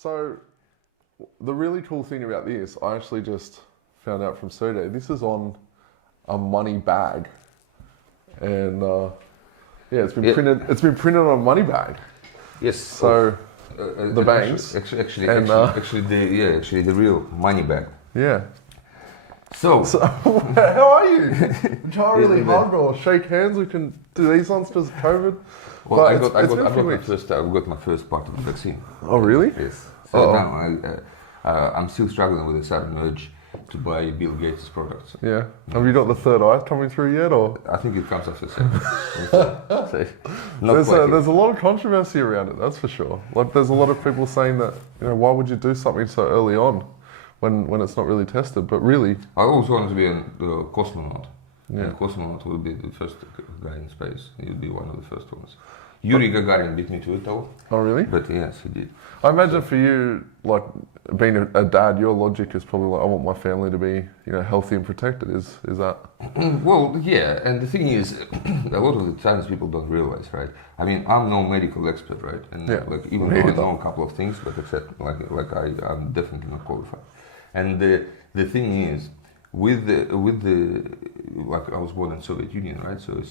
So the really cool thing about this, I actually just found out from Sergey. This is on a money bag, and yeah, it's been printed. It's been printed on a money bag. Yes. So the banks actually, the real money bag. Yeah. So how are you? Can't really hug or shake hands. We can do these ones because of COVID. Well, I got my first part of the vaccine. Oh, really? Yes. So now I'm still struggling with a sudden urge to buy Bill Gates' products. Yeah. Have you got the third eye coming through yet, or? I think it comes after second. There's a lot of controversy around it. That's for sure. Like, there's a lot of people saying that, why would you do something so early on, when it's not really tested? But really, I always wanted to be a cosmonaut. Yeah. And cosmonaut will be the first guy in space. He'll be one of the first ones. Yuri Gagarin beat me to it, though. Oh, really? But yes, he did. I imagine for you, like being a dad, your logic is probably like, I want my family to be, healthy and protected. Is that? Well, yeah. And the thing is, a lot of the times people don't realize, right? I mean, I'm no medical expert, right? And even though I know a couple of things, but except I'm definitely not qualified. And the thing is, with the like, I was born in Soviet Union, right? So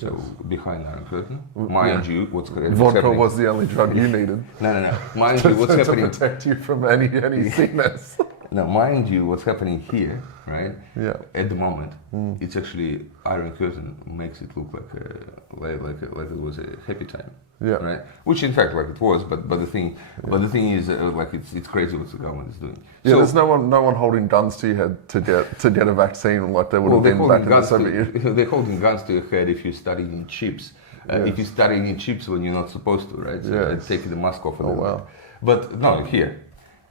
behind Iron Curtain, mind you, what's vodka was the only drug you needed. No. Mind you, what's happening to protect you from any sickness. Now, mind you, what's happening here, right? Yeah. At the moment, it's actually Iron Curtain makes it look like it was a happy time. Yeah. Right. Which in fact, like it was, but the thing is, like it's crazy what the government is doing. Yeah. So, there's no one holding guns to your head to get a vaccine like they would have been back in the Soviet Union. They're holding guns to your head if you're studying chips. If you're studying in chips when you're not supposed to, right? So taking the mask off. Oh wow. But no, here.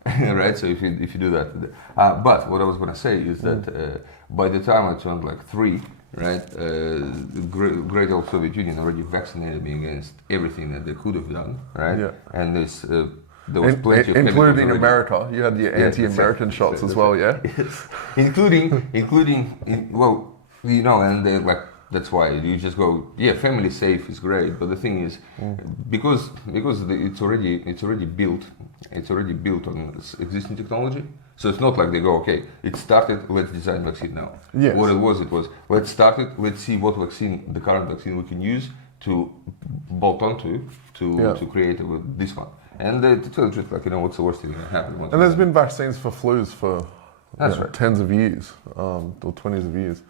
Right, so if you do that, but what I was going to say is that by the time I turned like 3, right, the great old Soviet Union already vaccinated me against everything that they could have done, right? Yeah. And there was plenty of including America. You had the anti-American shots as well, yeah. Yes. including, and they like. That's why you just go, family safe is great, but the thing is, because it's already built on existing technology. So it's not like they go, okay, it started, let's design vaccine now. Yes. What it was, let's start it, let's see what vaccine, the current vaccine we can use to bolt onto to create this one. And to tell the truth, what's the worst thing that can happen? And there's been vaccines for flus for right. tens of years, or 20s of years.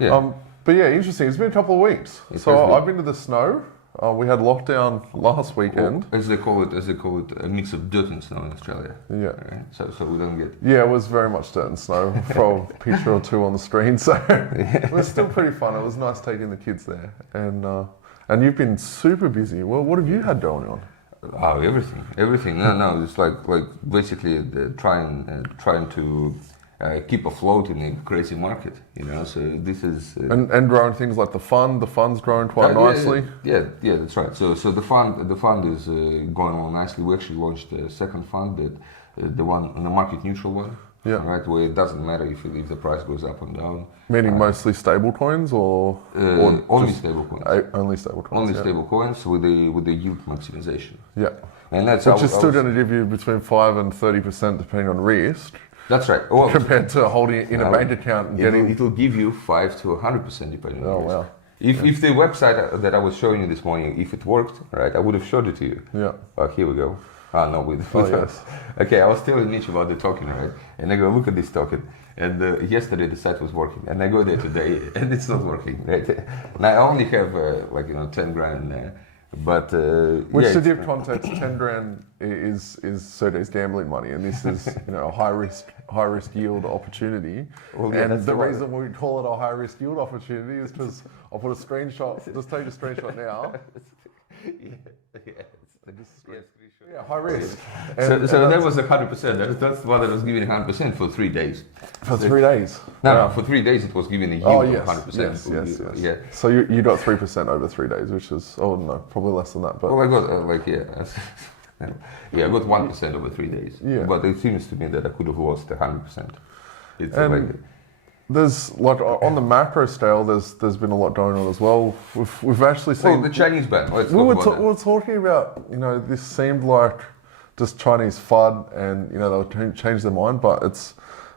Yeah. But yeah, interesting. It's been a couple of weeks. I've been to the snow. We had lockdown last weekend. As they call it, a mix of dirt and snow in Australia. Yeah. Right? So we don't get. Yeah, it was very much dirt and snow. Throw a picture or two on the screen. So it was still pretty fun. It was nice taking the kids there. And you've been super busy. Well, what have you had going on? Oh, everything. No. It's like basically trying to. Keep afloat in a crazy market, So this is and growing things like the fund's growing quite nicely. Yeah, that's right. So the fund is going on nicely. We actually launched a second fund, the one, the market neutral one. Yeah. Right, where it doesn't matter if the price goes up and down. Meaning mostly stable coins or only stable coins. Only stable coins. Only stable coins with the yield maximization. Yeah. And that's which is still going to give you between 5 and 30% depending on risk. That's right. Well, compared to holding it in a bank account and getting... It'll give you 5 to 100% depending on risk. Wow. If the website that I was showing you this morning, if it worked, right, I would have showed it to you. Yeah. Here we go. No, yes. Okay, I was telling Mitch about the token, right? And I go, look at this token. And yesterday the site was working. And I go there today and it's not working, right? And I only have 10 grand there. But which, to give context, 10 grand is Sergey's gambling money, and this is a high risk yield opportunity. Well, yeah, and the reason we call it a high risk yield opportunity is because I'll put a screenshot. Just take a screenshot now. Yeah, high risk. And that was 100%. That's the one that was giving 100% for 3 days. For 3 days? No, for 3 days it was giving a yield of 100%. Yes. Yeah. So you got 3% over 3 days, which is, probably less than that. But well, I got I got 1% over 3 days. Yeah. But it seems to me that I could have lost 100%. It's there's on the macro scale, there's been a lot going on as well. We've actually seen the Chinese ban. We were talking about this seemed like just Chinese FUD, and they'll change their mind. But it's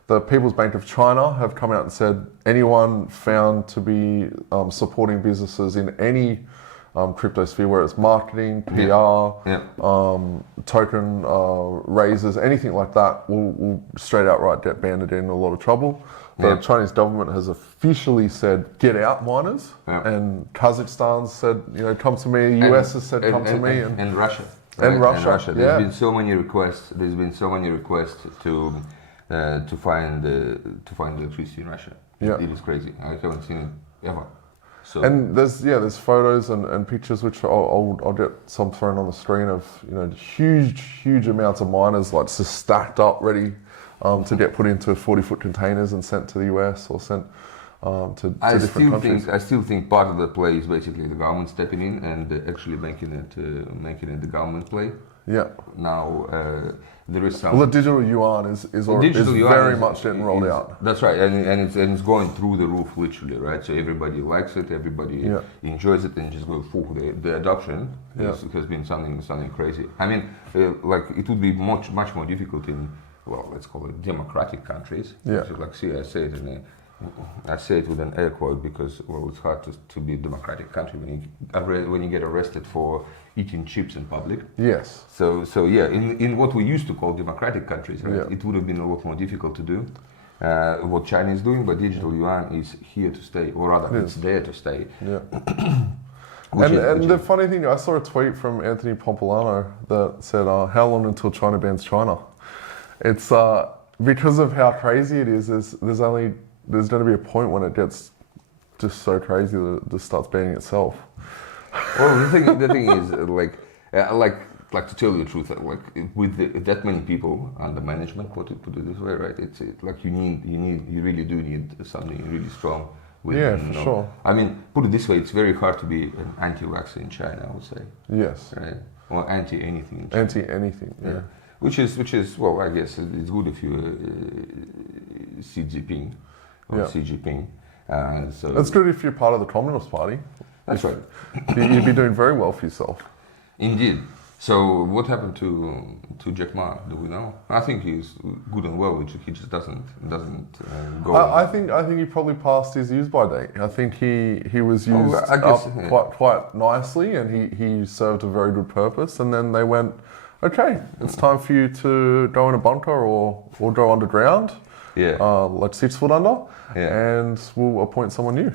the People's Bank of China have come out and said anyone found to be supporting businesses in any crypto sphere, where it's marketing, PR, token raises, anything like that, will straight outright get banned in a lot of trouble. The Chinese government has officially said, get out miners, and Kazakhstan said, come to me, US has said, come to me. And Russia. Right? And Russia. There's been so many requests to find electricity in Russia. It is crazy. I haven't seen it ever. So. And there's photos and pictures which I'll get some thrown on the screen of huge amounts of miners like just stacked up ready to get put into 40-foot containers and sent to the US or sent to different countries. I still think part of the play is basically the government stepping in and actually making it the government play. Yeah. Now there is some. Well, the digital yuan is very much getting rolled out. That's right, and it's going through the roof literally, right? So everybody likes it, everybody enjoys it, and just go full. The adoption has been something crazy. I mean, like it would be much more difficult in, well, let's call it democratic countries. Yeah. So like, see, I say it with an air quote because, well, it's hard to be a democratic country when you get arrested for eating chips in public. Yes. So in what we used to call democratic countries, right, it would have been a lot more difficult to do what China is doing, but digital yuan is here to stay, or rather, it's there to stay. Yeah. And the funny thing, I saw a tweet from Anthony Pompilano that said, "How long until China bans China?" It's because of how crazy it is. There's going to be a point when it gets just so crazy that it just starts banning itself. Well, the thing is, like to tell you the truth, like with that many people under management, put it this way, right? It's like you really do need something really strong. For sure. I mean, put it this way, it's very hard to be an anti-vaxxer in China, I would say. Yes. Right. Or anti-anything in China. Anti-anything. Yeah. Which is well, I guess it's good if you're Xi Jinping. Xi Jinping. So that's good if you're part of the Communist Party. That's right. You'd be doing very well for yourself. Indeed. So what happened to Jack Ma? Do we know? I think he's good and well. He just doesn't go. I think he probably passed his use-by date. I think he was used quite nicely, and he served a very good purpose. And then they went, okay, it's time for you to go in a bunker or go underground. Yeah. Like 6 foot under, and we'll appoint someone new.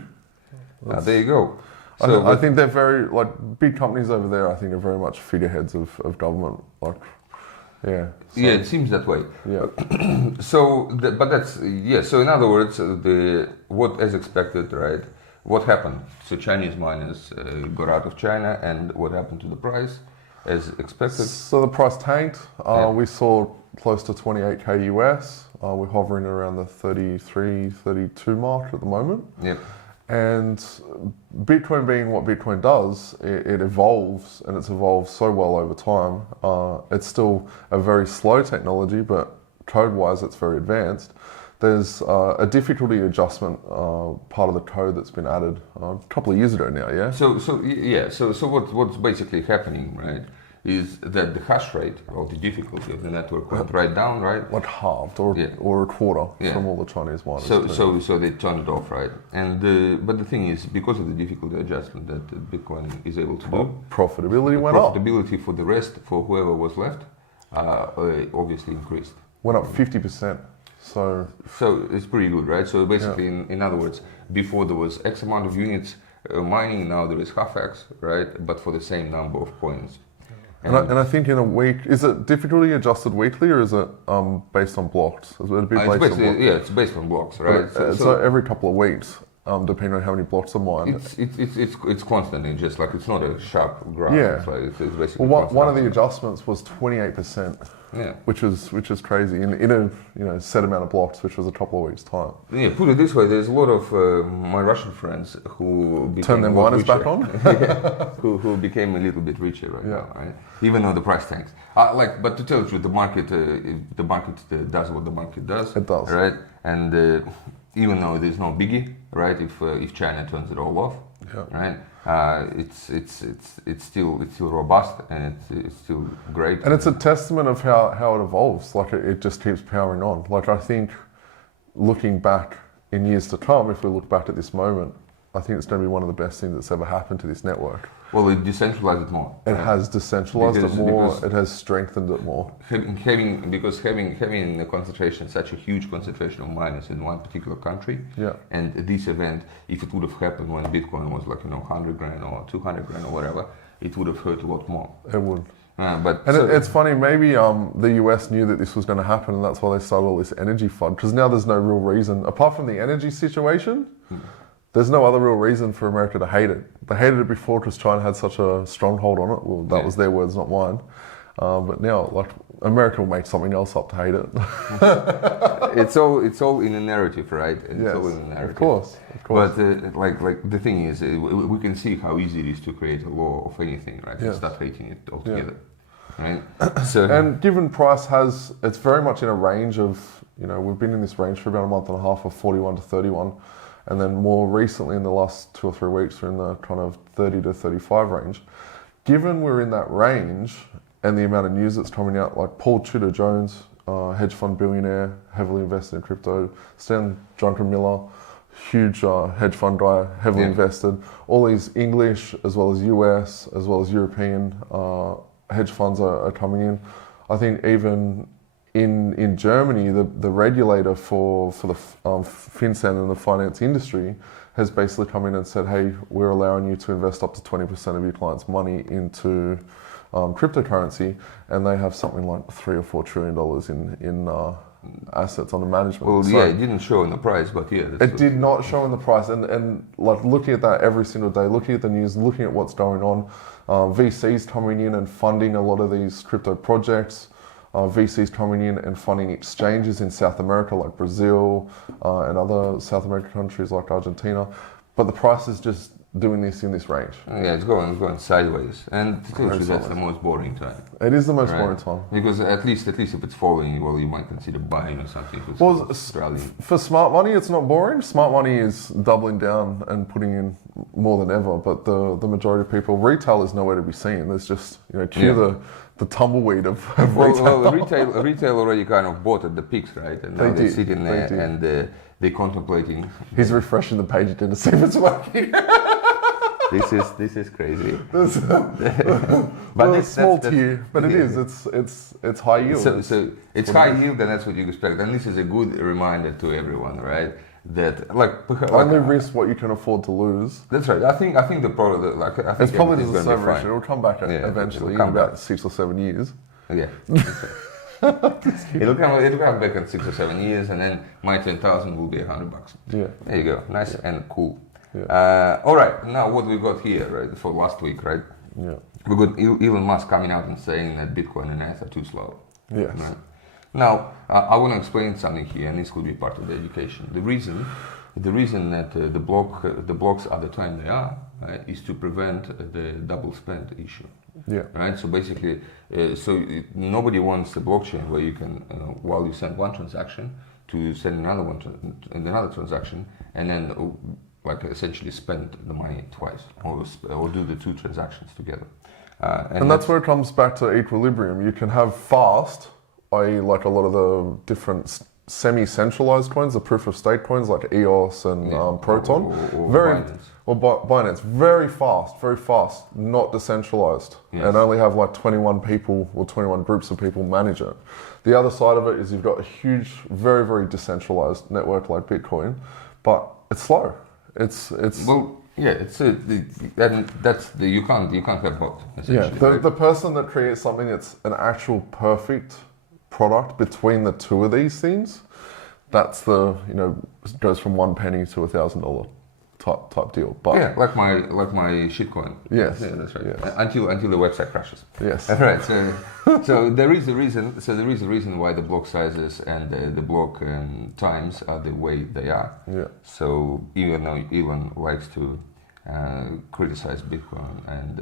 There you go. So I think they're very, like, big companies over there, I think are very much figureheads of government. Like, it seems that way. Yeah. So in other words, what as expected, right? What happened? So Chinese miners got out of China, and what happened to the price as expected? So the price tanked. We saw close to 28k US. We're hovering around the 33, 32 mark at the moment. Yep. And Bitcoin being what Bitcoin does, it evolves, and it's evolved so well over time. It's still a very slow technology, but code-wise it's very advanced. There's a difficulty adjustment part of the code that's been added a couple of years ago now, yeah? So what's basically happening, right, is that the hash rate or the difficulty of the network went right down, right? Like halved or a quarter from all the Chinese miners. So they turned it off, right? And but the thing is, because of the difficulty adjustment that Bitcoin is able to do, profitability went up. Profitability for the rest, for whoever was left, obviously increased. Went up 50%. So it's pretty good, right? So basically, in other words, before there was X amount of units mining, now there is half X, right? But for the same number of coins. And I think in a week, is it difficulty adjusted weekly, or is it based on blocks? It's based on blocks, right? So every couple of weeks, depending on how many blocks are mined. It's constant. It's just like it's not a sharp graph. Yeah. It's basically one of the adjustments was 28%. Yeah. Which is crazy in a set amount of blocks, which was a couple of weeks time. Yeah. Put it this way: there's a lot of my Russian friends who turn their miners back on. who became a little bit richer now, right? Even though the price tanks. But to tell you the truth, the market does what the market does. It does, right? And even though there's no biggie, right? If China turns it all off, right? it's still robust and it's still great. And it's a testament of how it evolves. Like it just keeps powering on. Like I think, looking back in years to come, if we look back at this moment, I think it's going to be one of the best things that's ever happened to this network. Well, it decentralized it more. It has decentralized it more. It has strengthened it more. Having a concentration, such a huge concentration of miners in one particular country, yeah. And this event, if it would have happened when Bitcoin was like 100 grand or 200 grand or whatever, it would have hurt a lot more. It would. It's funny. Maybe the US knew that this was going to happen, and that's why they started all this energy fund. Because now there's no real reason, apart from the energy situation. There's no other real reason for America to hate it. They hated it before because China had such a stronghold on it. Well, that was their words, not mine. But now, like, America will make something else up to hate it. it's all in a narrative, right? It's all in a narrative. Of course. But like the thing is, we can see how easy it is to create a law of anything, right? Yes. And start hating it altogether, right? And given price it's very much in a range of, we've been in this range for about a month and a half of 41 to 31. And then more recently, in the last 2 or 3 weeks, we're in the kind of 30 to 35 range. Given we're in that range and the amount of news that's coming out, like Paul Tudor Jones, hedge fund billionaire, heavily invested in crypto, Stan Druckenmiller, huge hedge fund guy, heavily invested. All these English as well as US as well as European hedge funds are coming in. I think even in Germany, the regulator for the FinCEN and the finance industry has basically come in and said, hey, we're allowing you to invest up to 20% of your clients' money into cryptocurrency, and they have something like $3 or $4 trillion in assets under management. Well, it didn't show in the price, but it did not show in the price, and like looking at that every single day, looking at the news, looking at what's going on, VCs coming in and funding a lot of these crypto projects. VCs coming in and funding exchanges in South America like Brazil and other South American countries like Argentina. But the price is just doing this in this range. Yeah, it's going sideways. And to tell you, that's the most boring time. It is the most boring time. Because at least if it's falling, well, you might consider buying or something. For smart money, it's not boring. Smart money is doubling down and putting in more than ever. But the majority of people, retail is nowhere to be seen. There's just, the tumbleweed of retail. Well, retail already kind of bought at the peaks, right? And now they're sitting there and they're contemplating. He's refreshing the page again to see if it's working. This is crazy. But it's small tier, but it is. It's high yield. So it's high yield, and that's what you expect. And this is a good reminder to everyone, right? That only risk what you can afford to lose. That's right. I think the product, I think it's probably just a server. It'll come back eventually in about 6 or 7 years. Yeah. It'll come back in 6 or 7 years, and then my 10,000 will be $100. Yeah. There you go. Nice and cool. Yeah. All right. Now what we got here, right? For last week, right? Yeah. We got Elon Musk coming out and saying that Bitcoin and ETH are too slow. Yes. Right? Now, I want to explain something here, and this could be part of the education. The reason that the blocks are the time they are, right, is to prevent the double spend issue. Yeah. Right. So basically, nobody wants a blockchain where you can, while you send one transaction, to send another transaction, and then essentially spend the money twice, or do the 2 transactions together. And that's where it comes back to equilibrium. You can have fast, i.e. like a lot of the different semi-centralized coins, the proof of stake coins like EOS and Proton, or Binance, very fast, not decentralized, and only have like 21 people or 21 groups of people manage it. The other side of it is you've got a huge, very, very decentralized network like Bitcoin, but it's slow. It's you can't have both. Yeah, the person that creates something that's an actual perfect product between the two of these things, that's goes from 1 penny to $1,000 type deal. But yeah, like my shitcoin. Yes, yeah, that's right. Yes. Until the website crashes. Yes, that's right. So there is a reason. So there is a reason why the block sizes and the block times are the way they are. Yeah. So even though Elon likes to criticize Bitcoin and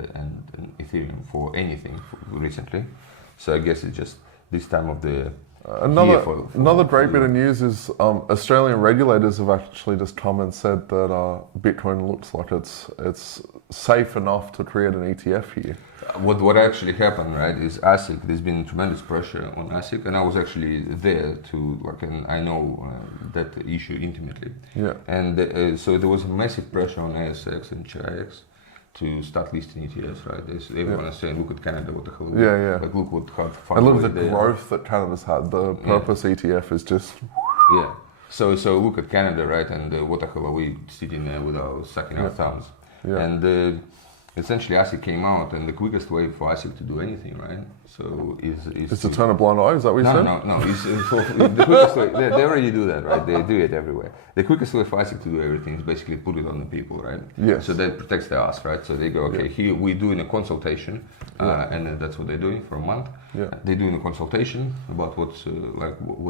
Ethereum for anything recently, so I guess it's just this time of the Another great bit of news is Australian regulators have actually just come and said that Bitcoin looks like it's safe enough to create an ETF here? What actually happened, right, is ASIC. There's been tremendous pressure on ASIC, and I was actually there and I know that issue intimately. Yeah. And so there was a massive pressure on ASX and CHIX to start listing ETFs, right? Everyone is saying, look at Canada, what the hell? Yeah. Like, look what hard fun. And look at the growth that Canada's had. The purpose ETF is just. Yeah. So look at Canada, right? And what the hell are we sitting there without sucking our thumbs? Yeah. And essentially, ASIC came out, and the quickest way for ASIC to do anything, right? So is to turn a blind eye. Is that what you said? No. The quickest way. They already do that, right? They do it everywhere. The quickest way for ASIC to do everything is basically put it on the people, right? Yes. So that protects their ass, right? So they go, okay, here we're doing a consultation, and then that's what they're doing for a month. Yeah. They're doing a consultation about what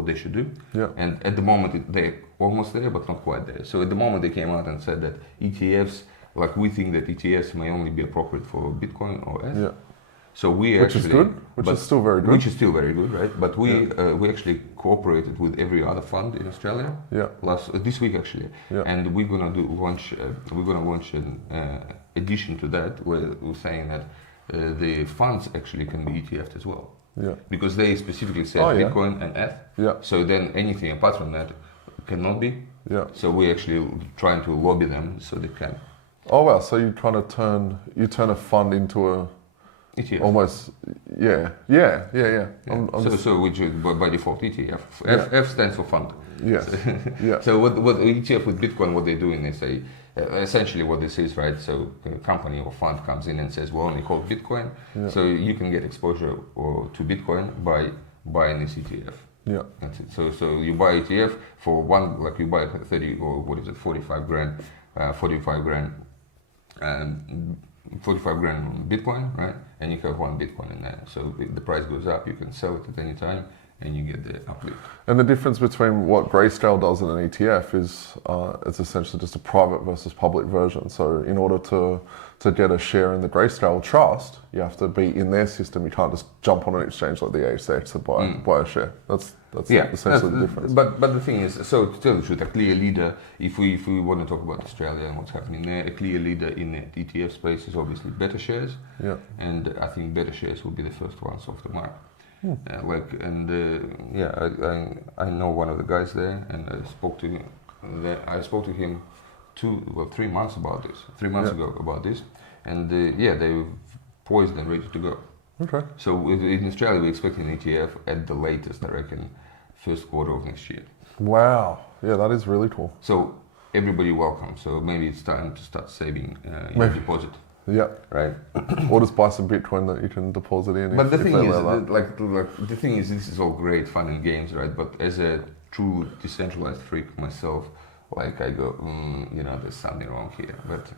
they should do. Yeah. And at the moment they're almost there, but not quite there. So at the moment they came out and said that ETFs, like we think that ETFs may only be appropriate for Bitcoin or ETH. Yeah. So we which actually, is good, which is still very good. Which is still very good, right? But we actually cooperated with every other fund in Australia. Yeah. This week actually, and we're gonna launch an addition to that where we're saying that the funds actually can be ETF'd as well. Yeah. Because they specifically said Bitcoin and ETH. Yeah. So then anything apart from that cannot be. Yeah. So we're actually trying to lobby them so they can. Oh wow! So you kind of turn a fund into a ETF. almost yeah. So which is by default ETF. F stands for fund. Yes. Yeah. So what ETF with Bitcoin, what they're doing is essentially what this is, right? So a company or fund comes in and says, "Well, only hold Bitcoin, so you can get exposure to Bitcoin by buying this ETF." Yeah. That's it. So you buy ETF for one, like you buy 30 or 45 grand, 45 grand on Bitcoin, right? And you have one Bitcoin in there. So the price goes up, you can sell it at any time, and you get the uplift. And the difference between what Grayscale does and an ETF is it's essentially just a private versus public version. So in order to get a share in the Grayscale trust, you have to be in their system. You can't just jump on an exchange like the ASX and buy a share. That's essentially the difference. But the thing is, so to tell the truth, a clear leader, if we want to talk about Australia and what's happening there, a clear leader in the ETF space is obviously Better Shares. Yeah. And I think Better Shares will be the first ones off the mark. I know one of the guys there, and I spoke to him 3 months about this. 3 months ago about this, and they're poised and ready to go. Okay. So in Australia, we're expecting an ETF at the latest, I reckon, first quarter of next year. Wow. Yeah, that is really cool. So everybody welcome. So maybe it's time to start saving your deposit. Yeah. Right. Or just buy some Bitcoin that you can deposit in. But the thing is, this is all great fun and games, right? But as a true decentralized freak myself, like I go, there's something wrong here. But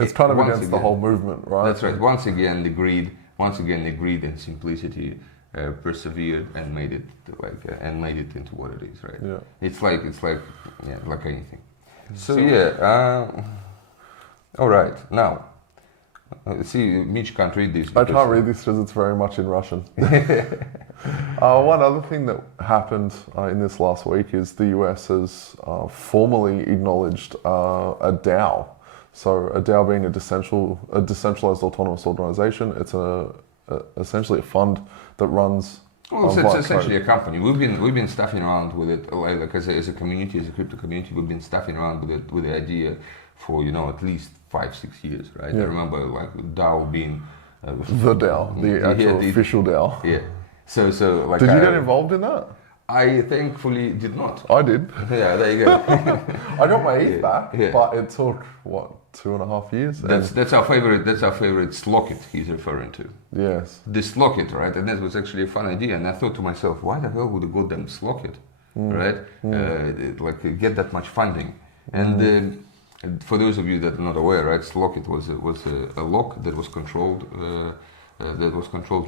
it's kind of against the whole movement, right? That's right. Once again, the greed and simplicity persevered and made it into what it is, right? Yeah. It's like anything. So all right, now, see, Mitch can't read this. I can't read this because it's very much in Russian. One other thing that happened in this last week is the US has formally acknowledged a DAO. So a DAO being a decentralized autonomous organization. It's essentially a fund that runs. Well, it's essentially a company. We've been stuffing around with it, like as a community, as a crypto community. We've been stuffing around with the idea for at least 5-6 years, right? Yeah. I remember like DAO being the DAO, the actual official DAO. Yeah. So like. Did you get involved in that? I thankfully did not. I did. Yeah, there you go. I got my ETH back, but it took 2.5 years. That's our favorite Slockit he's referring to. Yes. The Slockit, right? And that was actually a fun idea. And I thought to myself, why the hell would a goddamn Slockit, right? Get that much funding. And for those of you that are not aware, right, Slockit was a lock that was controlled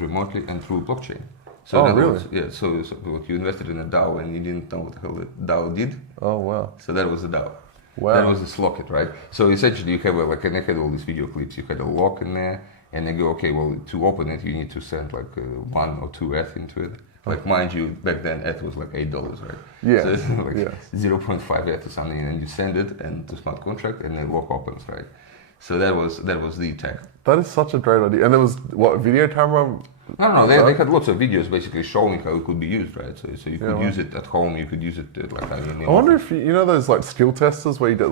remotely and through blockchain. So really? So what you invested in a DAO and you didn't know what the hell the DAO did. Oh wow! So that was the DAO. Wow. That was the Slockit, right? So essentially, you have and I had all these video clips. You had a lock in there, and they go, okay, well, to open it, you need to send 1 or 2 ETH into it. Like, mind you, back then ETH was like $8, right? Yeah. So 0.5 ETH or something, and you send it and to smart contract, and the lock opens, right? So that was the tech. That is such a great idea. And there was what, a video camera? No, they had lots of videos basically showing how it could be used, right? So you could use it at home, you could use it like in I wonder if you know those like skill testers where you get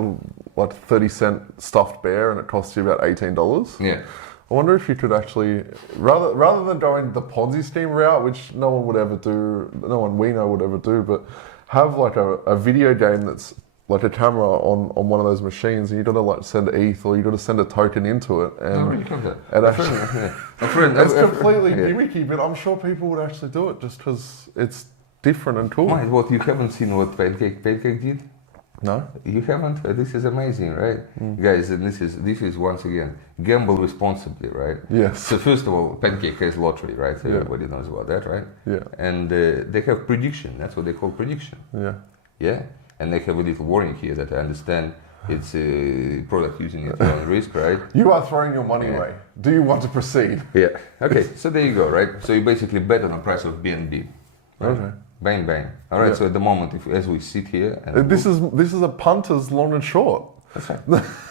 like 30-cent stuffed bear and it costs you about $18. Yeah. I wonder if you could actually, rather than going the Ponzi scheme route, which no one would ever do, no one we know would ever do, but have like a video game that's like a camera on one of those machines, and you got to like send ETH or you got to send a token into it, and it's completely gimmicky, but I'm sure people would actually do it just because it's different and cool. Mind what, you haven't seen what Pancake did? No, you haven't. This is amazing, right, guys? And this is once again, gamble responsibly, right? Yes. So first of all, Pancake has lottery, right? So everybody knows about that, right? Yeah. And they have prediction. That's what they call prediction. Yeah. Yeah. And they have a little warning here that I understand it's a product using its own risk, right? You are throwing your money away. Do you want to proceed? Yeah. Okay. So there you go, right? So you basically bet on the price of BNB. Right? Okay. Bang bang. All right. Yeah. So at the moment, as we sit here, and this is a punter's long and short. That's right.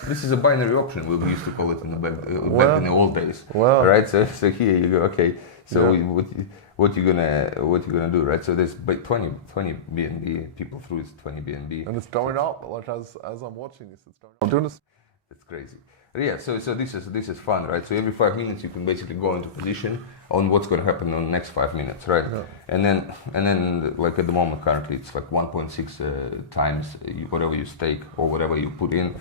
This is a binary option. We used to call it back in the old days. Wow. Right. So here you go. Okay. So what you gonna do, right? So there's 20 BNB people through it's 20 BNB, and it's going up. Like as I'm watching this, it's going up. I'm doing this. It's crazy. Yeah. So this is fun, right? So every 5 minutes you can basically go into position on what's going to happen in the next 5 minutes, right? Yeah. And then like at the moment currently it's like 1.6 times whatever you stake or whatever you put in,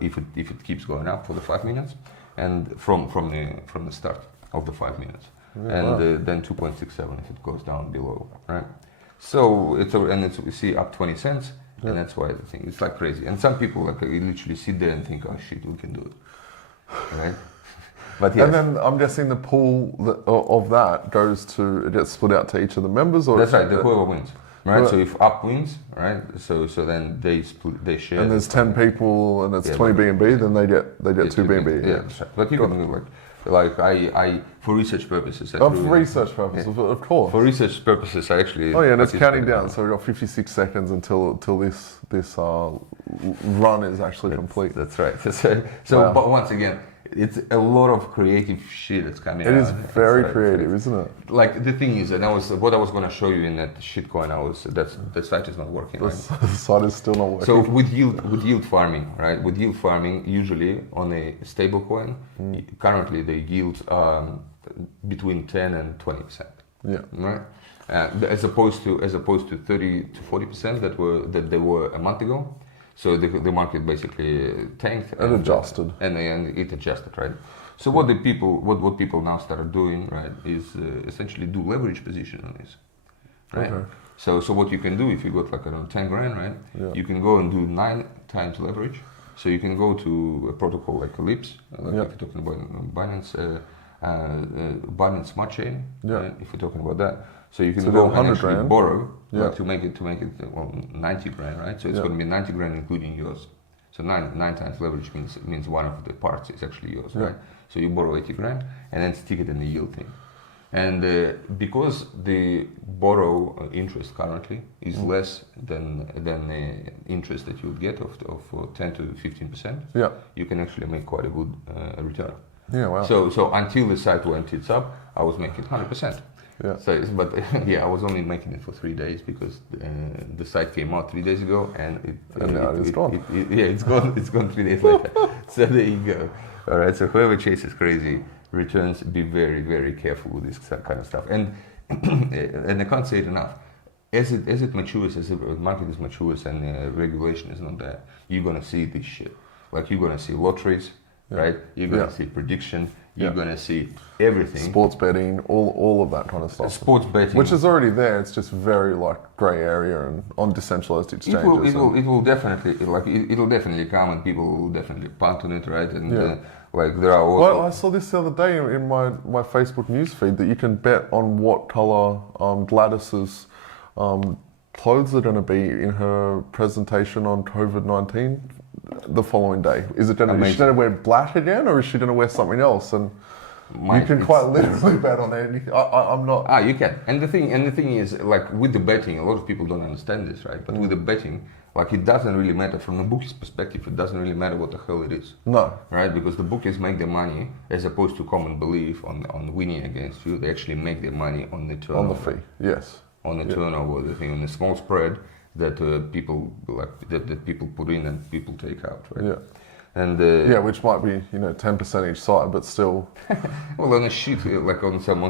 if it keeps going up for the 5 minutes, and from the start of the 5 minutes. Yeah, and then 2.67 if it goes down below, right? So we see up 20 cents, and that's why the thing it's like crazy. And some people like literally sit there and think, oh shit, we can do it, right? But yes. And then I'm guessing the pool of that it gets split out to each of the members, or that's right, whoever wins. Right, so if up wins, right, so then they share. And there's 10 people, and it's 20 BNB, then they get 2 BNB. Yeah, that's right. But you can do like I for research purposes. For research purposes, of course. For research purposes, I actually. Oh yeah, and it's counting down. So we've got 56 seconds until this run is actually complete. That's right. So but once again, it's a lot of creative shit that's coming out. It is very creative, isn't it? Like the thing is, and what I was going to show you in that shitcoin, the site is not working. The site is still not working. So with yield farming, right? With yield farming, usually on a stable coin, currently the yields are between 10 and 20%. Yeah. Right. As opposed to 30 to 40% that they were a month ago. So the market basically tanked and adjusted, and it adjusted, right? So what people now started doing, right, is essentially do leverage position on this, right? Okay. So what you can do if you got like around 10 grand, right? Yeah. You can go and do 9 times leverage. So you can go to a protocol like Ellipse, like if you're talking about Binance Smart Chain, if you're talking about that. So you can go and actually borrow to make it 90 grand, right? So it's going to be 90 grand including yours. So 9 times leverage means one of the parts is actually yours, right? So you borrow 80 grand and then stick it in the yield thing. And because the borrow interest currently is less than the interest that you would get of 10 to 15%, you can actually make quite a good return. Yeah, wow. So until the site went tits up, I was making 100%. Yeah. So, but I was only making it for 3 days because the site came out 3 days ago, and now it's gone. It's gone. It's gone 3 days later. So there you go. All right. So whoever chases crazy returns, be very, very careful with this kind of stuff. And and I can't say it enough. As it matures, as the market is matures, and regulation is not there, you're gonna see this shit. Like you're gonna see lotteries, right? You're gonna see prediction. You're going to see everything. Sports betting, all of that kind of stuff. Sports betting. Which is already there, it's just very like grey area and on decentralized exchanges. It will definitely come and people will definitely punt on it, right? And like there are all... Well, I saw this the other day in my Facebook newsfeed that you can bet on what colour Gladys's clothes are going to be in her presentation on COVID-19 the following day. Is she going to wear black again, or is she going to wear something else? And You can quite literally bet on anything. I'm not. You can. And the thing is, like with the betting, a lot of people don't understand this, right? But with the betting, like it doesn't really matter from the bookie's perspective. It doesn't really matter what the hell it is. No. Right? Because the bookies make their money as opposed to common belief on winning against you. They actually make their money on the turnover. On the fee, yes. On the turnover, the thing, on the small spread that people that people put in and people take out, right? Yeah. And which might be 10% each side, but still. Well, on a sheet like on some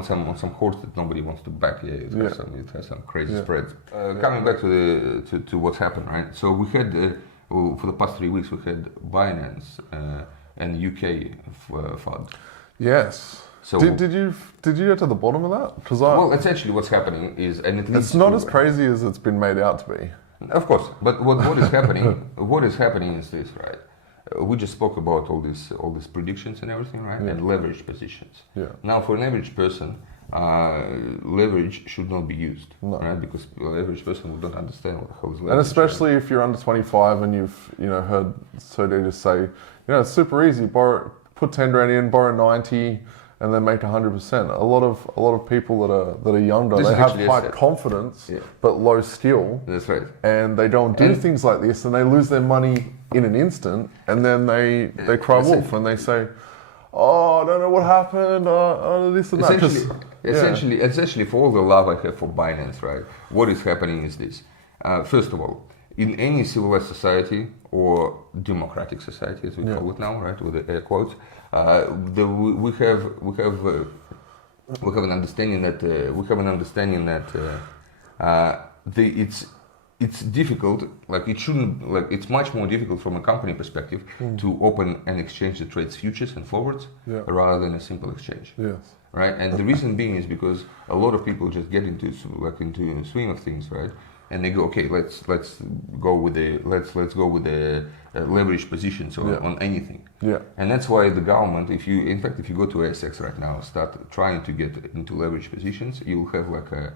horse that nobody wants to back, it has some crazy spreads. Coming back to what's happened, right? So we had for the past 3 weeks we had Binance and UK FUD. Yes. So did you get to the bottom of that? Well, essentially what's happening is, and it's not as crazy as it's been made out to be. Of course, but what is happening? What is happening is this, right? We just spoke about all these predictions and everything, right? And leverage positions. Yeah. Now, for an average person, leverage should not be used, right? Because an average person don't understand what the hell is leverage. And especially if you're under 25 and you've heard Sode just say, it's super easy. Put 10 grand in, borrow 90, and then make 100%. A lot of people that are younger, they have high confidence but low skill. That's right. And they don't do things like this, and they lose their money in an instant, and then they cry wolf and they say, "Oh, I don't know what happened. This and that." Essentially, for all the love I have for Binance, right? What is happening is this. First of all, in any civilized society or democratic society, as we call it now, right, with the air quotes, we have an understanding that it's difficult. Like it shouldn't. Like it's much more difficult from a company perspective to open an exchange that trades futures and forwards rather than a simple exchange. Yes. Right, and the reason being is because a lot of people just get into a swing of things, right? And they go, okay, let's go with the leverage positions on anything. Yeah. And that's why the government, if you go to ASX right now, start trying to get into leverage positions, you'll have like a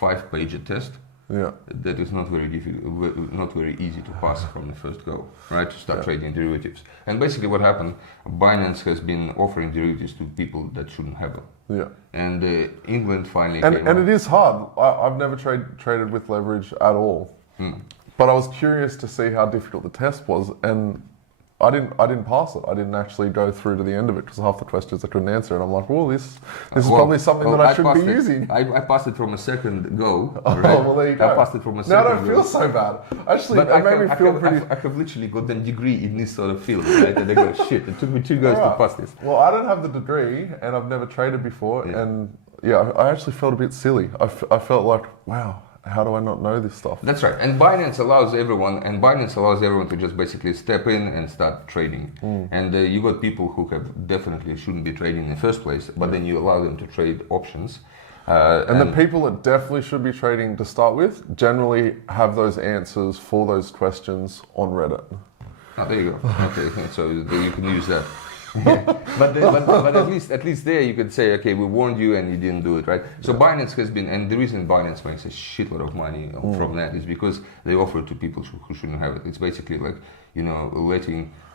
5-page test. Yeah. That is not very difficult, not very easy to pass from the first go, right? To start trading derivatives. And basically, what happened? Binance has been offering derivatives to people that shouldn't have them. Yeah. And England finally came and it is hard. I've never traded with leverage at all. But I was curious to see how difficult the test was, and I didn't pass it. I didn't actually go through to the end of it because half the questions I couldn't answer, and I'm like, well, this is probably something that I shouldn't be using. I passed it from a second go. Right? Oh, well, there you go. I passed it from a second go. Now I don't feel so bad. Actually, it made me feel pretty... I have literally got a degree in this sort of field, right? And they go, shit, it took me 2 goes to pass this. Well, I don't have the degree, and I've never traded before, and I actually felt a bit silly. I felt like, wow, how do I not know this stuff? That's right. And Binance allows everyone to just basically step in and start trading. And you got people who have definitely shouldn't be trading in the first place, but then you allow them to trade options. And the people that definitely should be trading to start with generally have those answers for those questions on Reddit. Oh, there you go. Okay, so you can use that. But at least there you could say, okay, we warned you and you didn't do it, right? So Binance has been, and the reason Binance makes a shitload of money from that is because they offer it to people who shouldn't have it. It's basically like,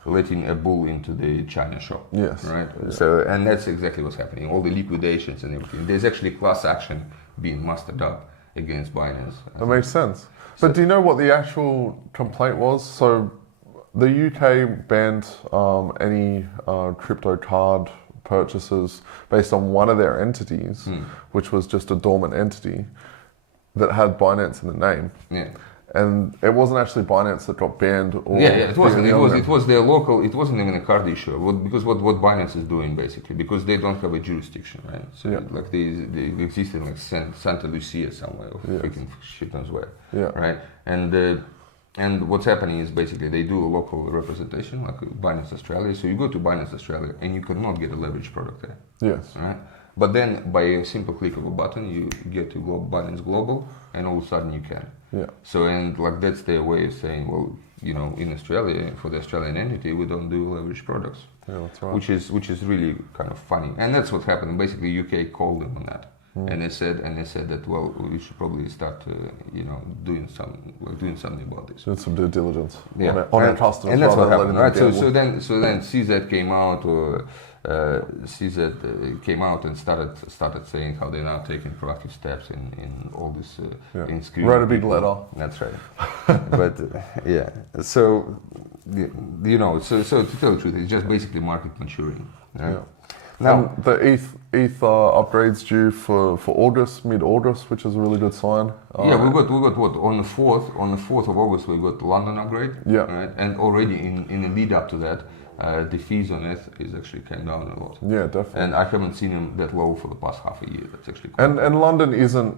letting a bull into the China shop. Yes. Right. Yeah. So, and that's exactly what's happening. All the liquidations and everything. There's actually class action being mustered up against Binance. That makes sense. But do you know what the actual complaint was? So the UK banned any crypto card purchases based on one of their entities, which was just a dormant entity that had Binance in the name. Yeah. And it wasn't actually Binance that got banned. Or it wasn't. It was their local. It wasn't even a card issuer. Because what Binance is doing basically, because they don't have a jurisdiction, right? So like they exist in like Santa Lucia somewhere, or freaking shit knows where, right? And what's happening is basically they do a local representation, like Binance Australia. So you go to Binance Australia and you cannot get a leverage product there. Yes. Right. But then by a simple click of a button, you get to Binance Global, and all of a sudden you can. Yeah. So and like that's their way of saying, well, in Australia, for the Australian entity, we don't do leverage products. Yeah, that's right. Which is really kind of funny, and that's what happened. Basically, UK called them on that. And they said that, well, we should probably start doing something about this. Doing some due diligence on our customers. And that's what happened, right? So then CZ came out CZ came out and started saying how they're now taking proactive steps in all this in screening. Wrote a big letter. That's right. But yeah, so you know, so to tell the truth, it's just basically market maturing. Right? Yeah. Now the ETH upgrades due for August, mid-August, which is a really good sign. yeah, we got what on the 4th of August we got London upgrade. Yeah. Right? And already in the lead up to that, the fees on it is actually came down a lot. Yeah, definitely. And I haven't seen them that low for the past half a year. That's actually quite And London isn't,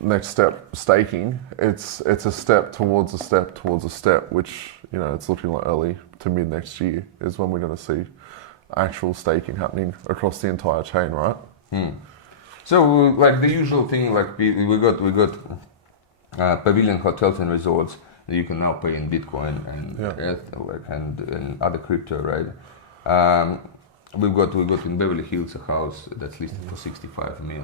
next step staking. It's a step towards a step towards a step, which, it's looking like early to mid next year is when we're going to see actual staking happening across the entire chain, right? So like the usual thing, like we got Pavilion hotels and resorts that you can now pay in Bitcoin and and other crypto, right? We've got in Beverly Hills a house that's listed for 65 mil,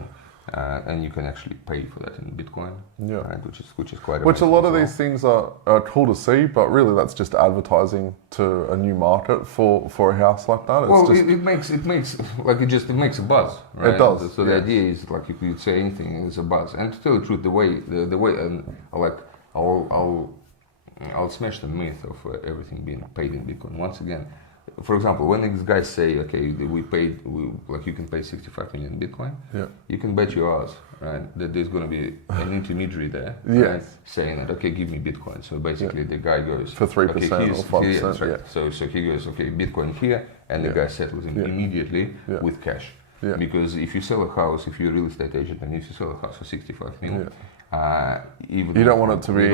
and you can actually pay for that in Bitcoin, right? Which is quite Which a amazing lot as of well. these things are cool to see, but really that's just advertising to a new market for a house like that. It's Well, just, it makes a buzz, right? It does. So the idea is like if you say anything, it's a buzz. And to tell the truth, the way I'll smash the myth of everything being paid in Bitcoin. Once again, for example, when these guys say, okay, you can pay 65 million Bitcoin, you can bet your ass, right, that there's going to be an intermediary there, right, saying that, okay, give me Bitcoin. So basically, the guy goes for 3% okay, or 5%. that's right. So he goes, okay, Bitcoin here, and the guy settles him immediately with cash. Yeah. Because if you sell a house, if you're a real estate agent, and if you sell a house for 65 million, even you don't want it to be,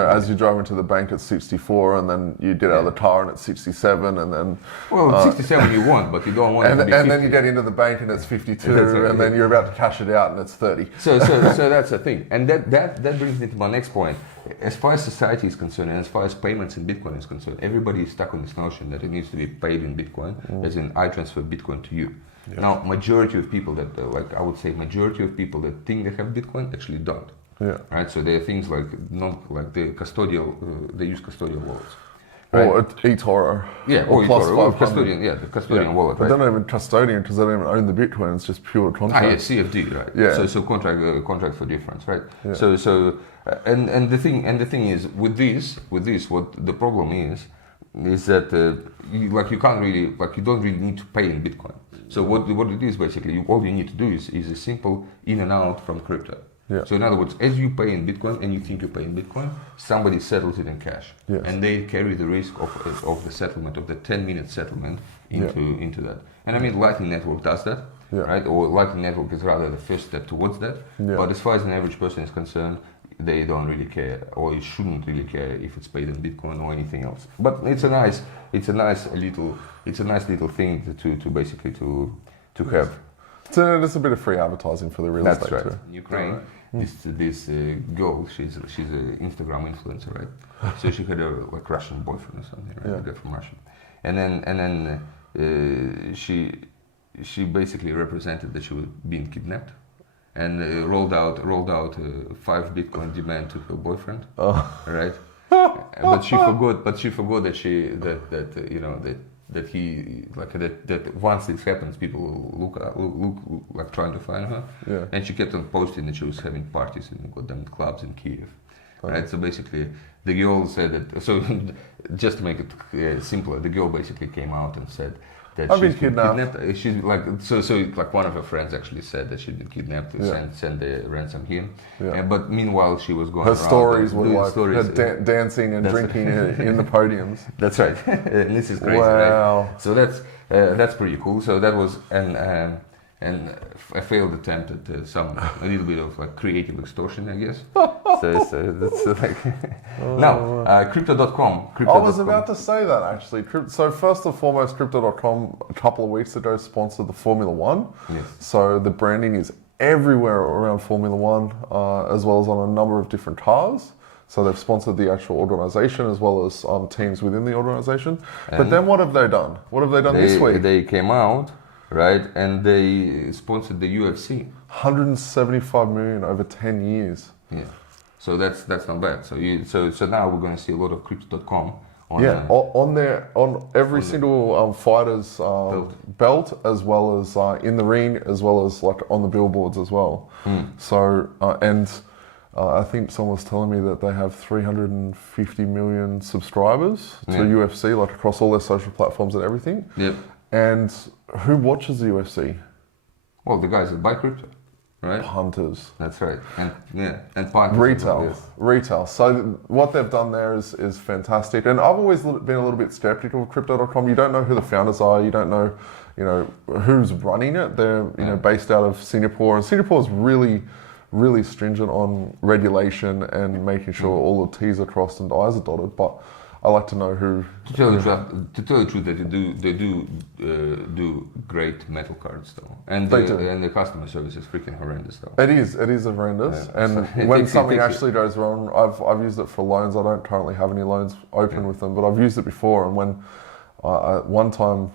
as you drive into the bank at 64 and then you get out of the car and it's 67 and then... Well, 67 you want, but you don't want it to be 50. And then you get into the bank and it's 52 and then you're about to cash it out and it's 30. So that's the thing. And that brings me to my next point. As far as society is concerned and as far as payments in Bitcoin is concerned, everybody is stuck on this notion that it needs to be paid in Bitcoin, as in I transfer Bitcoin to you. Yeah. Now, majority of people that, majority of people that think they have Bitcoin actually don't. Yeah. Right. So there are things like the custodial. They use custodial wallets. Right? Or eToro. Yeah. Or eToro. Or custodian. Yeah, the custodian wallet. But they're not even custodian because they don't even own the Bitcoin. It's just pure contract. CFD. Right. Yeah. So contract for difference. Right. Yeah. So and the thing is with this what the problem is that you can't really you don't really need to pay in Bitcoin. So what it is basically, all you need to do is a simple in and out from crypto. Yeah. So in other words, as you pay in Bitcoin and you think you pay in Bitcoin, somebody settles it in cash, and they carry the risk of the settlement, of the 10-minute settlement into that. And I mean, Lightning Network does that, right? Or Lightning Network is rather the first step towards that. Yeah. But as far as an average person is concerned, they don't really care, or you shouldn't really care if it's paid in Bitcoin or anything else. But it's a nice little thing to basically to have. So there's a bit of free advertising for the real estate right. too. In Ukraine, this girl, she's an Instagram influencer, right? So she had a Russian boyfriend or something, right? A guy from Russia, and then she basically represented that she was being kidnapped, and rolled out a 5 Bitcoin demand to her boyfriend, right? But she forgot that once this happens, people will look like trying to find her. Yeah. And she kept on posting that she was having parties in goddamn clubs in Kiev. Right. So basically, the girl said that. So just to make it simpler, the girl basically came out and said that I've been kidnapped. She's one of her friends actually said that she'd been kidnapped to send the ransom here. Yeah. But meanwhile, she was going. Her around stories were like her dancing and drinking in the podiums. That's right. And this is crazy. Wow. Right? So that's pretty cool. So that was and a failed attempt at a little bit of creative extortion, I guess. so that's now crypto.com. I was about to say that actually. So first and foremost, crypto.com a couple of weeks ago sponsored the Formula One. Yes. So the branding is everywhere around Formula One, as well as on a number of different cars. So they've sponsored the actual organisation as well as teams within the organisation. But then what have they done? What have they done this week? They came out. Right, and they sponsored the UFC. 175 million over 10 years. Yeah, so that's not bad. So now we're going to see a lot of crypto.com on every single fighter's belt, as well as in the ring, as well as like on the billboards as well. So I think someone was telling me that they have 350 million subscribers to UFC, like across all their social platforms and everything. Yep. And who watches the UFC? Well, the guys that buy crypto, right? Punters. That's right. And punters. Retail. So what they've done there is fantastic. And I've always been a little bit skeptical of crypto.com. You don't know who the founders are. You don't know, who's running it. They're, based out of Singapore. And Singapore is really stringent on regulation and making sure all the T's are crossed and I's are dotted. But I like to know who. To tell the truth, that they do great metal cards though, and the customer service is freaking horrendous though. It is horrendous, and when something actually goes wrong, I've used it for loans. I don't currently have any loans open with them, but I've used it before. And when one time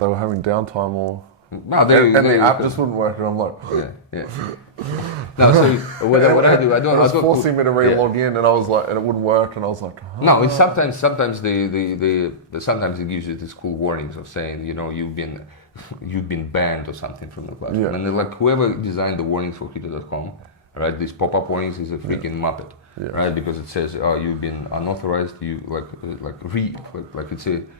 they were having downtime and the app just wouldn't work, and I'm like, No, so what I do, I don't. It was forcing me to re-log in, and I was like, and it wouldn't work, and I was like, oh. No, it's sometimes sometimes it gives you these cool warnings of saying, you've been banned or something from the platform, and like whoever designed the warnings for crypto.com, right? These pop-up warnings is a freaking muppet. Right, because it says, "Oh, you've been unauthorized." You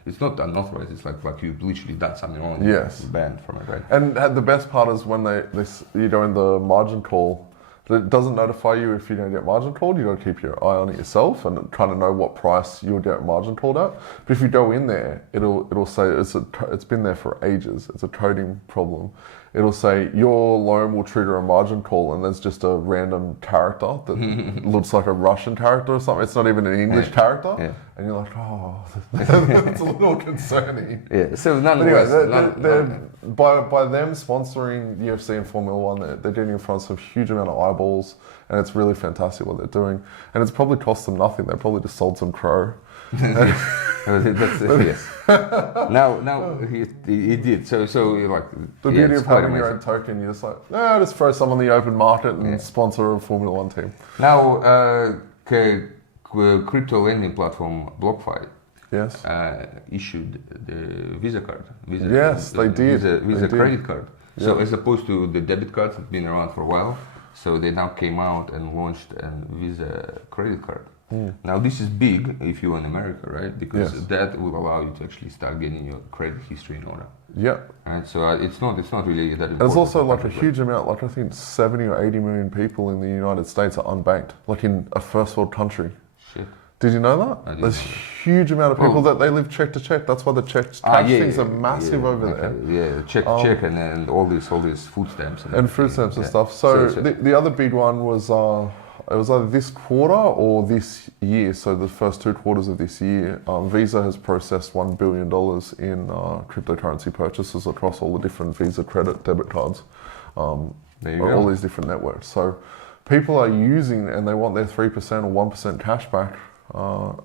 it's not unauthorized. It's like you've literally done something wrong. Yes, you're banned from it, right? And the best part is when you go in the margin call, it doesn't notify you if you're going to get margin called. You got to keep your eye on it yourself and kind of know what price you'll get margin called at. But if you go in there, it'll say it's been there for ages. It's a coding problem. It'll say your loan will trigger a margin call, and there's just a random character that looks like a Russian character or something. It's not even an English character, and you're like, oh, that's a little concerning. Yeah. So nonetheless, by them sponsoring UFC and Formula One, they're getting in front of a huge amount of eyeballs, and it's really fantastic what they're doing. And it's probably cost them nothing. They probably just sold some crow. Yes. Now he did. So like the beauty of having your own token, you're just like, just throw some on the open market and sponsor a Formula One team. Now, crypto lending platform BlockFi issued the Visa card. They did. Visa credit card. So as opposed to the debit cards that have been around for a while, so they now came out and launched a Visa credit card. Now this is big if you're in America, right? Because that will allow you to actually start getting your credit history in order. Yeah. Right. So it's not really that important. And it's also like a huge amount. Like I think 70 or 80 million people in the United States are unbanked. Like in a first world country. Shit. Did you know that? There's a huge amount of people that they live check to check. That's why the tax things are massive over there. Yeah, check to check and all these food stamps and food stamps and stuff. So the other big one was. It was either this quarter or this year, so the first 2 quarters of this year, Visa has processed $1 billion in cryptocurrency purchases across all the different Visa credit debit cards, all these different networks. So people are using and they want their 3% or 1% cash back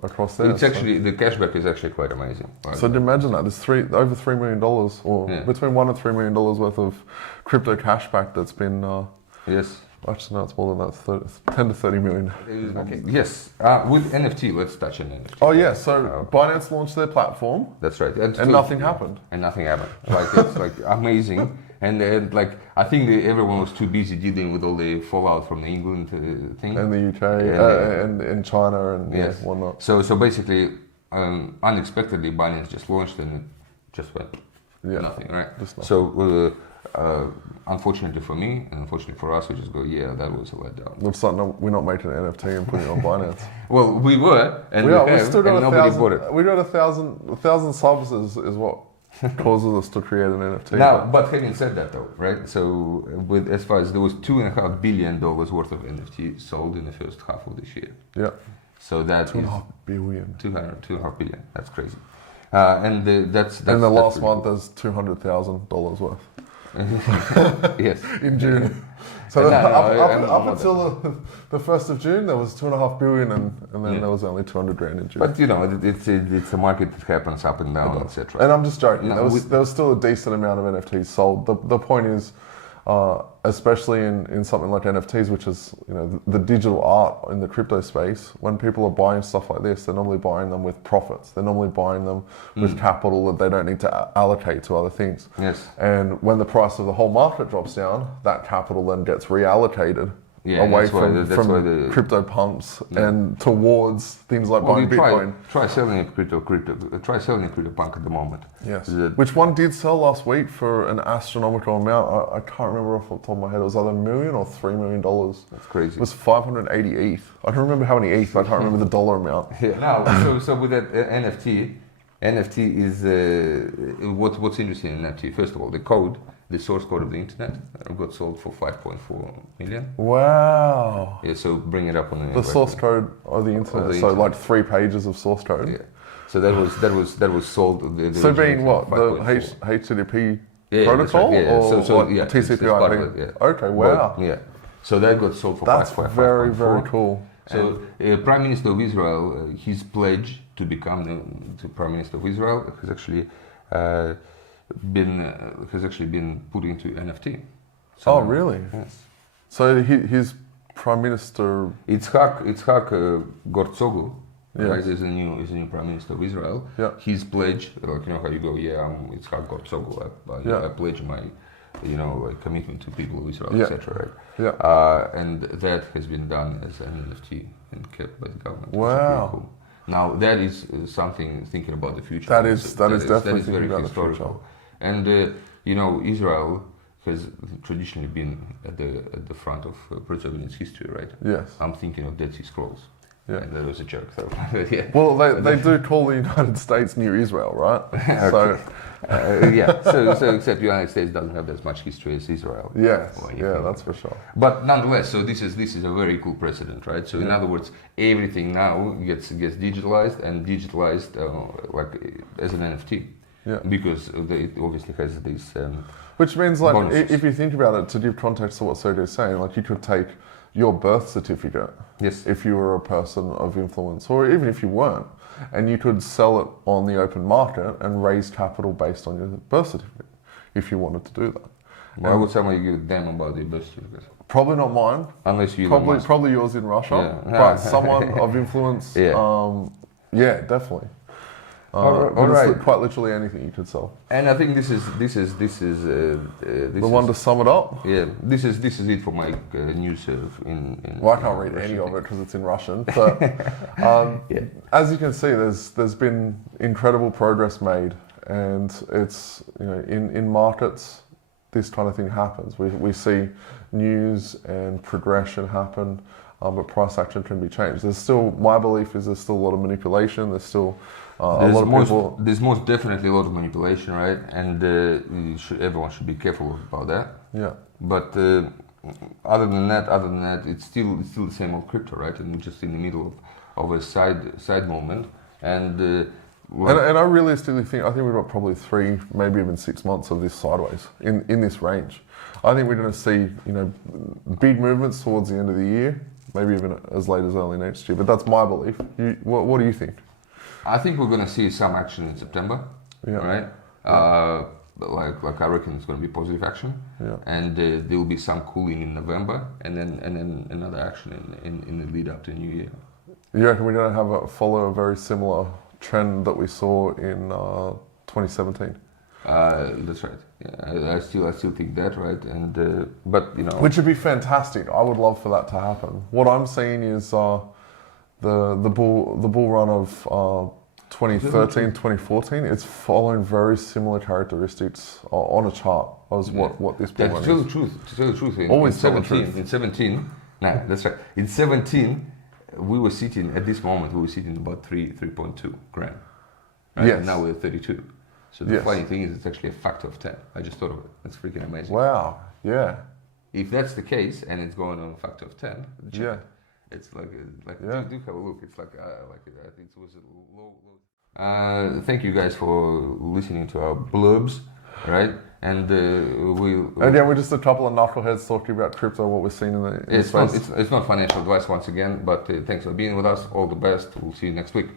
across there. It's actually, the cashback is actually quite amazing. Right? So imagine that, there's over $3 million or between $1 and $3 million worth of crypto cashback that's been... Yes. Actually, no, it's more than that. 10 to 30 million. Okay. Yes. With NFT, let's touch on NFT. Oh yeah. So Binance launched their platform. That's right. And nothing happened. And nothing happened. Like it's like amazing. And like I think everyone was too busy dealing with all the fallout from the England thing. And the UK and in China and whatnot. So basically, unexpectedly, Binance just launched and it just went nothing. Right. Just nothing. So. Unfortunately for me, and unfortunately for us, we just go, that was a letdown. Looks like we're not making an NFT and putting it on Binance. Well, we were, and we still got nobody bought it. We got 1,000 subs is what causes us to create an NFT. Now, but having said that though, right? So as far as there was $2.5 billion worth of NFT sold in the first half of this year. Yeah. So that $2.5 billion. 2.5 billion. That's crazy. And the last month there's $200,000 worth. Yes. In June. So up until the 1st of June, there was $2.5 billion, and then there was only 200 grand in June. But it's a market that happens up and down, etc. And I'm just joking. There was still a decent amount of NFTs sold. The point is, especially in something like NFTs, which is the digital art in the crypto space. When people are buying stuff like this, they're normally buying them with profits. They're normally buying them with capital that they don't need to allocate to other things. Yes. And when the price of the whole market drops down, that capital then gets reallocated away from crypto pumps and towards things like buying Bitcoin. Try selling a try selling a CryptoPunk at the moment. Yes. Which one did sell last week for an astronomical amount. I can't remember off the top of my head. It was either $1 million or $3 million. That's crazy. It was 580 ETH. I can remember how many ETH, but I can't remember the dollar amount. Yeah. Now, so with that NFT is what's interesting in NFT. First of all, the source code of the internet got sold for 5.4 million. Wow. Yeah, so bring it up on the source code of the internet. So like 3 pages of source code. Yeah. So that was sold. So being what, the HTTP protocol, or TCP/IP? Okay, wow. Both, yeah. So that got sold for That's very cool. So Prime Minister of Israel, his pledge to become the Prime Minister of Israel has actually been put into NFT. So, really? Yes. So his Prime Minister. Itzhak Gortzoglu, right? Is a new Prime Minister of Israel. Yeah. His pledge, like how you go, I'm Itzhak Gortzoglu. I pledge my, commitment to people of Israel, etc. Right? Yeah. And that has been done as an NFT and kept by the government. Wow. Cool. Now that is something thinking about the future. That is definitely thinking about the future. And Israel has traditionally been at the front of preserving its history, right? Yes. I'm thinking of Dead Sea Scrolls. Yeah. And that was a joke, though. Yeah. Well, they do call the United States New Israel, right? So So except the United States doesn't have as much history as Israel. Yes. Yeah, that's for sure. But nonetheless, so this is a very cool precedent, right? So in other words, everything now gets digitalized and digitalized like as an NFT. Yeah. Because it obviously has these. Which means, like, bonuses. if you think about it, to give context to what Sergey is saying, like, you could take your birth certificate, yes, if you were a person of influence, or even if you weren't, and you could sell it on the open market and raise capital based on your birth certificate, if you wanted to do that. Why would somebody give a damn about your birth certificate? Probably not mine. Unless you probably yours in Russia, but someone of influence. Yeah, definitely. It's quite literally anything you could sell. And I think this is the one to sum it up. Yeah, this is it for my news Well, I can't read any of it because it's in Russian. But as you can see, there's been incredible progress made, and it's in markets, this kind of thing happens. We see news and progression happen. But price action can be changed. My belief is there's still a lot of manipulation. There's still a lot of people. There's most definitely a lot of manipulation, right? And everyone should be careful about that. Yeah. But other than that, it's still the same old crypto, right? And we're just in the middle of a side moment. And I realistically think we've got probably 3, maybe even 6 months of this sideways in this range. I think we're going to see big movements towards the end of the year. Maybe even as late as early next year, but that's my belief. What do you think? I think we're going to see some action in September, right? Like I reckon it's going to be positive action, and there will be some cooling in November, and then another action in the lead up to New Year. You reckon we're going to follow a very similar trend that we saw in 2017? That's right. Yeah, I still think that, right? And but which would be fantastic. I would love for that to happen. What I'm seeing is the bull run of 2013, 2014. It's following very similar characteristics on a chart as what this bull run is. To tell the truth, Always tell the truth. In 17, that's right. In 17, we were sitting at this moment. We were sitting about 3.2 grand. Right? Yes. And now we're 32. So the funny thing is, it's actually a factor of 10. I just thought of it. That's freaking amazing. Wow. Yeah. If that's the case, and it's going on a factor of 10, it's like do have a look. It's like I think it was a low. Thank you guys for listening to our blurbs, right? And we're just a couple of knuckleheads talking about crypto, what we're seeing in the space. It's not financial advice once again, but thanks for being with us. All the best. We'll see you next week.